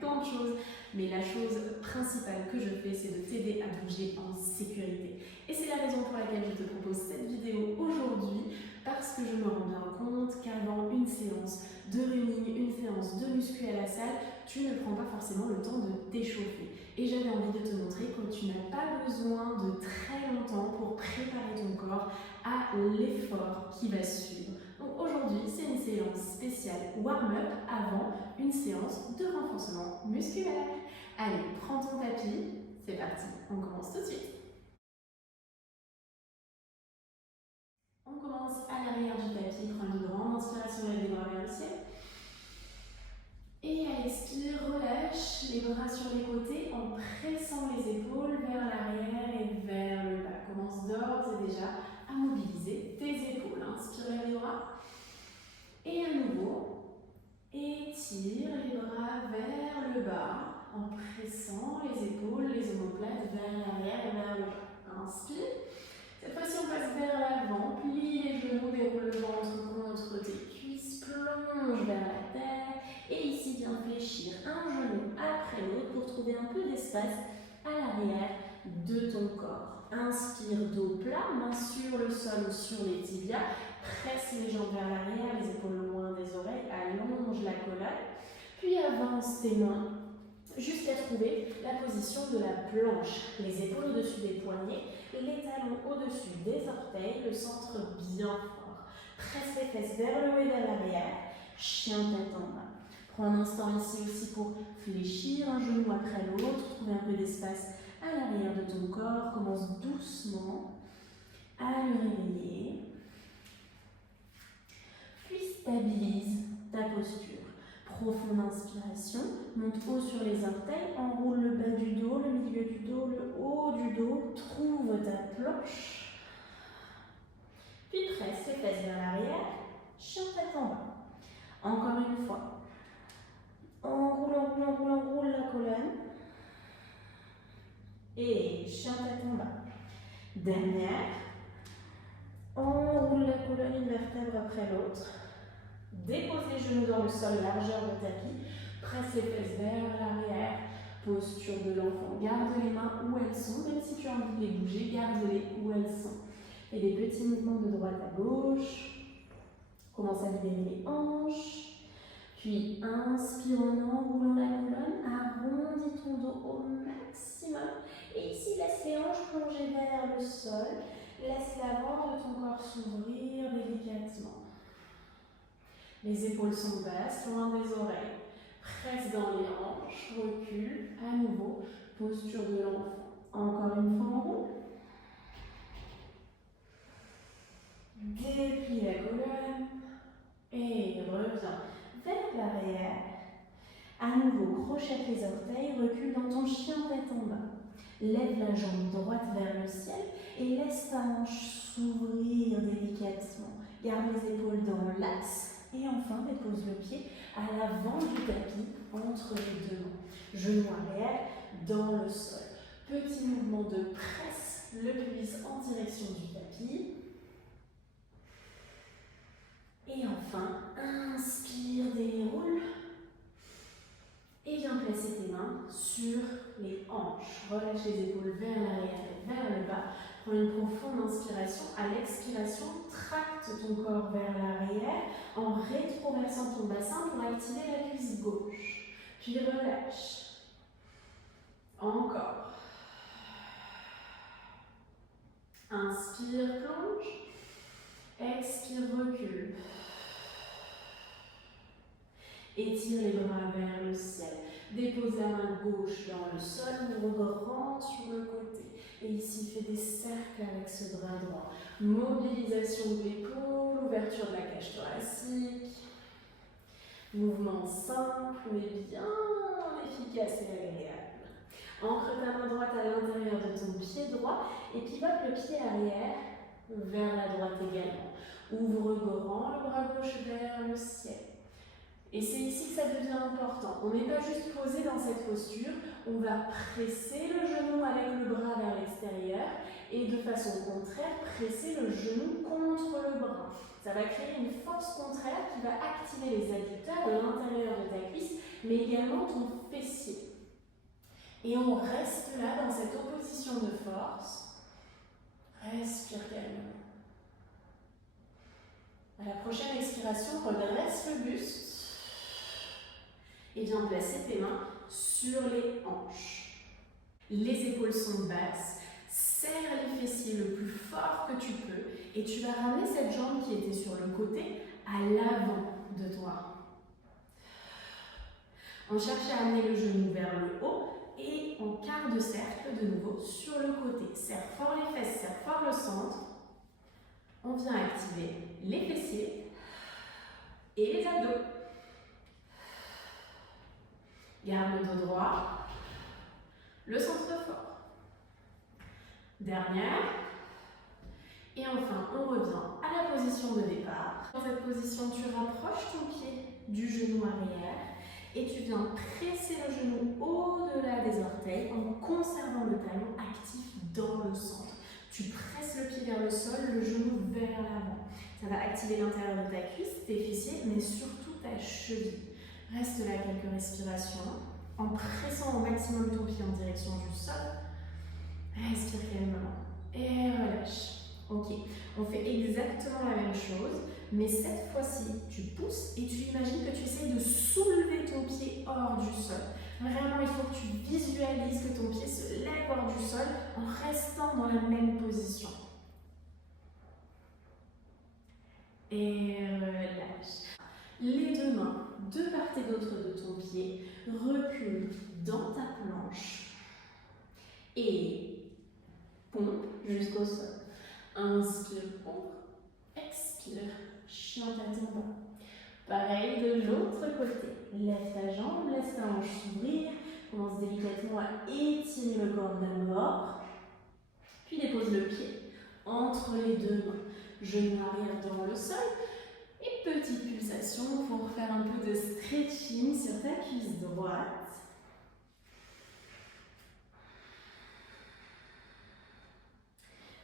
tant de choses, mais la chose principale que je fais, c'est de t'aider à bouger en sécurité. Et c'est la raison pour laquelle je te propose cette vidéo aujourd'hui, parce que je me rends bien compte qu'avant une séance de running, une séance de muscu à la salle, tu ne prends pas forcément le temps de t'échauffer. Et j'avais envie de te montrer que tu n'as pas besoin de très longtemps pour préparer ton corps à l'effort qui va suivre. Donc aujourd'hui, c'est une séance spéciale warm-up avant une séance de renforcement musculaire. Allez, prends ton tapis, c'est parti, on commence tout de suite. On commence à l'arrière du tapis, prends une grande inspiration avec les bras vers le ciel. Et à l'expire, relâche les bras sur les côtés en pressant les épaules vers l'arrière et vers le bas. Commence d'ores et déjà à mobiliser tes épaules. Inspire, lève les bras. Et à nouveau, étire les bras vers le bas en pressant les épaules, les omoplates vers l'arrière et vers le bas. Inspire. Cette fois-ci, on passe vers l'avant. Plie les genoux, déroule le ventre contre tes cuisses, plonge vers la terre. Et ici, viens fléchir un genou après l'autre pour trouver un peu d'espace à l'arrière de ton corps. Inspire, dos plat, main sur le sol ou sur les tibias. Presse les jambes vers l'arrière, les épaules loin des oreilles. Allonge la colonne. Puis avance tes mains jusqu'à trouver la position de la planche. Les épaules au-dessus des poignets, les talons au-dessus des orteils, le centre bien fort. Presse les fesses vers le haut et vers l'arrière. Chien tête en bas. Prends un instant ici aussi pour fléchir un genou après l'autre, trouver un peu d'espace à l'arrière de ton corps. Commence doucement à le réveiller. Puis stabilise ta posture. Profonde inspiration, monte haut sur les orteils, enroule le bas du dos, le milieu du dos, le haut du dos, trouve ta planche. Puis presse les fesses vers l'arrière, chien tête en bas. Encore une fois. Enroule la colonne. Et chien tête en bas. Dernière. Enroule la colonne une vertèbre après l'autre. Dépose les genoux dans le sol, largeur de tapis. Presse les fesses vers l'arrière. Posture de l'enfant. Garde les mains où elles sont. Même si tu as envie de les bouger, garde-les où elles sont. Et des petits mouvements de droite à gauche. Commence à libérer les hanches. Puis inspire en enroulant la colonne, arrondis ton dos au maximum. Et ici, laisse les hanches plonger vers le sol. Laisse l'avant de ton corps s'ouvrir délicatement. Les épaules sont basses, loin des oreilles. Presse dans les hanches, recule, à nouveau, posture de l'enfant. Encore une fois en roule. Déplie la colonne et reviens vers l'arrière. À nouveau, crochette les orteils, recule dans ton chien tête en bas. Lève la jambe droite vers le ciel et laisse ta hanche s'ouvrir délicatement. Garde les épaules dans l'axe et enfin dépose le pied à l'avant du tapis entre les deux mains. Genou arrière dans le sol. Petit mouvement de presse, le pubis en direction du tapis. Et enfin, inspire, déroule. Et viens placer tes mains sur les hanches. Relâche les épaules vers l'arrière et vers le bas. Prends une profonde inspiration. À l'expiration, tracte ton corps vers l'arrière en rétroversant ton bassin pour activer la cuisse gauche. Puis relâche. Encore. Inspire, plonge. Expire, recule. Étire les bras vers le ciel. Dépose la main gauche dans le sol, ouvre grand sur le côté. Et ici, fais des cercles avec ce bras droit. Mobilisation de l'épaule, ouverture de la cage thoracique. Mouvement simple, mais bien efficace et agréable. Ancre ta main droite à l'intérieur de ton pied droit et pivote le pied arrière vers la droite également. Ouvre grand le bras gauche vers le ciel. Et c'est ici que ça devient important. On n'est pas juste posé dans cette posture, on va presser le genou avec le bras vers l'extérieur et de façon contraire, presser le genou contre le bras. Ça va créer une force contraire qui va activer les adducteurs de l'intérieur de ta cuisse mais également ton fessier. Et on reste là dans cette opposition de force. Respire calmement. À la prochaine expiration, redresse le buste et viens placer tes mains sur les hanches. Les épaules sont basses. Serre les fessiers le plus fort que tu peux et tu vas ramener cette jambe qui était sur le côté à l'avant de toi. On cherche à amener le genou vers le haut et en quart de cercle de nouveau sur le côté. Serre fort les fesses, serre fort le centre. On vient activer les fessiers et les abdos. Garde le dos droit, le centre fort. Dernière. Et enfin, on revient à la position de départ. Dans cette position, tu rapproches ton pied du genou arrière et tu viens presser le genou au-delà des orteils en conservant le talon actif dans le centre. Tu presses le pied vers le sol, le genou vers l'avant. Ça va activer l'intérieur de ta cuisse, tes fessiers, mais surtout ta cheville. Reste là quelques respirations en pressant au maximum ton pied en direction du sol. Respire calmement et relâche. Ok, on fait exactement la même chose, mais cette fois-ci, tu pousses et tu imagines que tu essaies de soulever ton pied hors du sol. Vraiment, il faut que tu visualises que ton pied se lève hors du sol en restant dans la même position. Et relâche. Les deux mains, de part et d'autre de ton pied, recule dans ta planche et pompe jusqu'au sol. Inspire, pompe, expire, chien tête en bas. Pareil de l'autre côté. Lève ta jambe, laisse ta hanche s'ouvrir. Commence délicatement à étirer le corps d'abord. Puis dépose le pied entre les deux mains. Genou arrière dans le sol. Et petite pulsation pour faire un peu de stretching sur ta cuisse droite.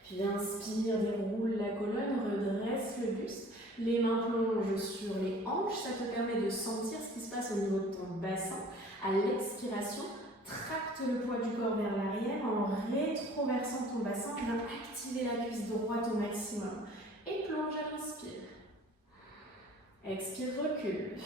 Puis inspire, déroule la colonne, redresse le buste. Les mains plongent sur les hanches, ça te permet de sentir ce qui se passe au niveau de ton bassin. À l'expiration, tracte le poids du corps vers l'arrière en rétroversant ton bassin, viens activer la cuisse droite au maximum. Et plonge à l'inspire. Expire, recule.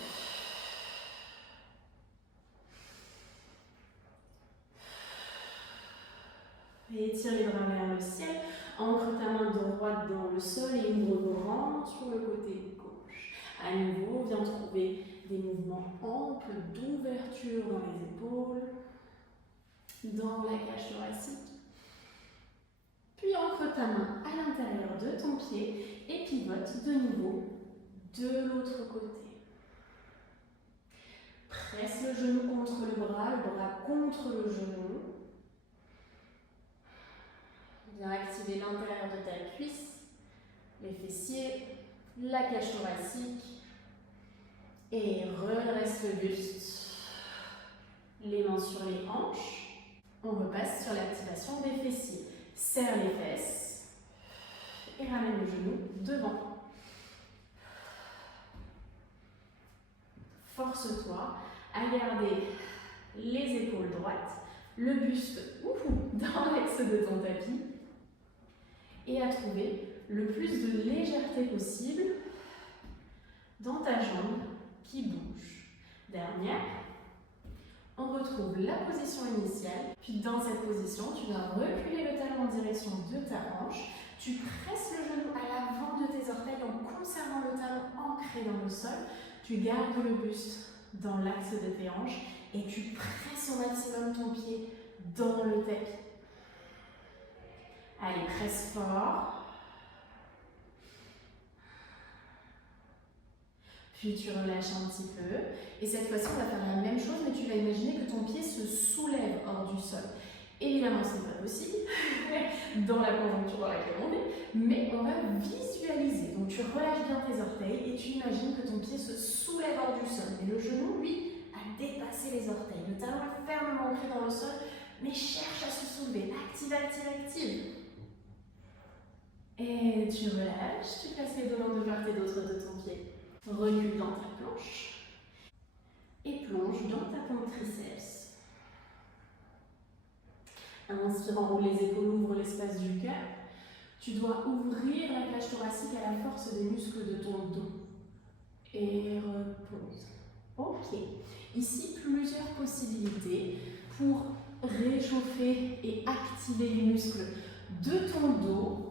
Et étire les bras vers le ciel. Ancre ta main droite dans le sol et ouvre grand sur le côté gauche. À nouveau, viens trouver des mouvements amples d'ouverture dans les épaules, dans la cage thoracique. Puis ancre ta main à l'intérieur de ton pied et pivote de nouveau de l'autre côté. Presse le genou contre le bras contre le genou. Viens activer l'intérieur de ta cuisse, les fessiers, la cage thoracique et redresse le buste. Les mains sur les hanches. On repasse sur l'activation des fessiers. Serre les fesses et ramène le genou devant. Force-toi à garder les épaules droites, le buste dans l'axe de ton tapis et à trouver le plus de légèreté possible dans ta jambe qui bouge. Dernière, on retrouve la position initiale, puis dans cette position, tu viens reculer le talon en direction de ta hanche, tu presses le genou à l'avant de tes orteils en conservant le talon ancré dans le sol, tu gardes le buste dans l'axe de tes hanches et tu presses au maximum ton pied dans le tapis. Allez, presse fort. Puis tu relâches un petit peu. Et cette fois-ci, on va faire la même chose, mais tu vas imaginer que ton pied se soulève hors du sol. Évidemment, ce n'est pas possible dans la conjoncture dans laquelle on est, mais on va visualiser. Donc tu relâches bien tes orteils et tu imagines que ton pied se soulève hors du sol. Et le genou, lui, a dépassé les orteils. Le talon est fermement ancré dans le sol, mais cherche à se soulever. Active, active, active. Et tu relâches, tu passes les deux mains de part et d'autre de ton pied. Recule dans ta planche. et plonge dans ta pompe triceps. Inspire, enroule les épaules, ouvre l'espace du cœur. Tu dois ouvrir la cage thoracique à la force des muscles de ton dos. Et repose. Ok. Ici, plusieurs possibilités pour réchauffer et activer les muscles de ton dos.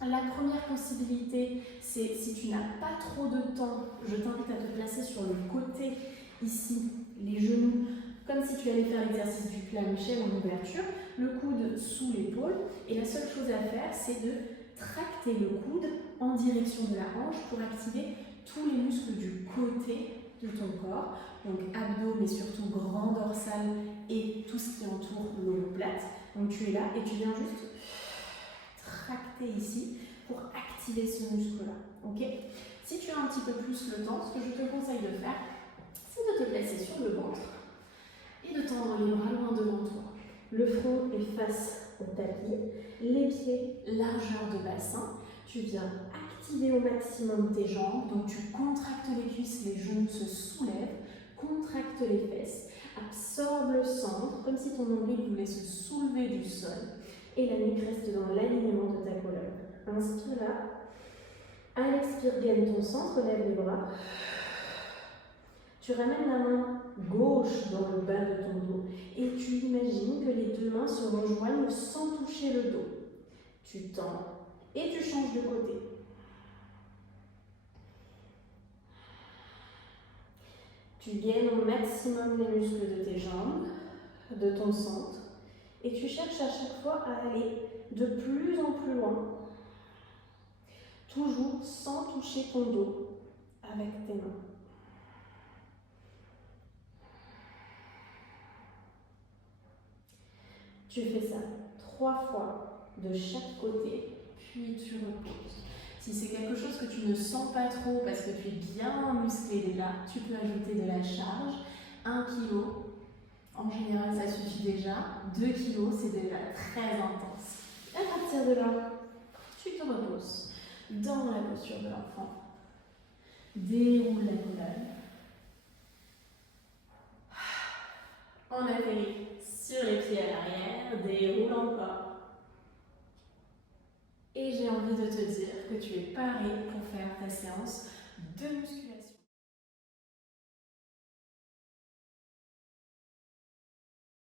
La première possibilité, c'est si tu n'as pas trop de temps, je t'invite à te placer sur le côté, ici, les genoux, comme si tu allais faire l'exercice du clamshell en ouverture, le coude sous l'épaule. Et la seule chose à faire, c'est de tracter le coude en direction de la hanche pour activer tous les muscles du côté de ton corps, donc abdos, mais surtout grand dorsal et tout ce qui entoure l'omoplate. Donc tu es là et tu viens juste tracter ici pour activer ce muscle-là. Ok? Si tu as un petit peu plus le temps, ce que je te conseille de faire, c'est de te placer sur le ventre et de tendre les bras loin devant toi. Le front est face au tapis, les pieds largeur de bassin. Tu viens activer au maximum tes jambes, donc tu contractes les cuisses, les genoux se soulèvent, contracte les fesses, absorbe le centre, comme si ton nombril voulait se soulever du sol, et la nuque reste dans l'alignement de ta colonne. Inspire là, à l'expire, gagne ton centre, lève les bras. Tu ramènes la main gauche dans le bas de ton dos et tu imagines que les deux mains se rejoignent sans toucher le dos. Tu tends et tu changes de côté. Tu gaines au maximum les muscles de tes jambes, de ton centre, et tu cherches à chaque fois à aller de plus en plus loin, toujours sans toucher ton dos avec tes mains. Tu fais ça 3 fois de chaque côté, puis tu reposes. Si c'est quelque chose que tu ne sens pas trop parce que tu es bien musclé déjà, tu peux ajouter de la charge. 1 kg, en général ça suffit déjà. 2 kg, c'est déjà très intense. À partir de là, tu te reposes dans la posture de l'enfant. Déroule la colonne. On atterrit sur les pieds à l'arrière, déroule encore. Et j'ai envie de te dire que tu es paré pour faire ta séance de musculation.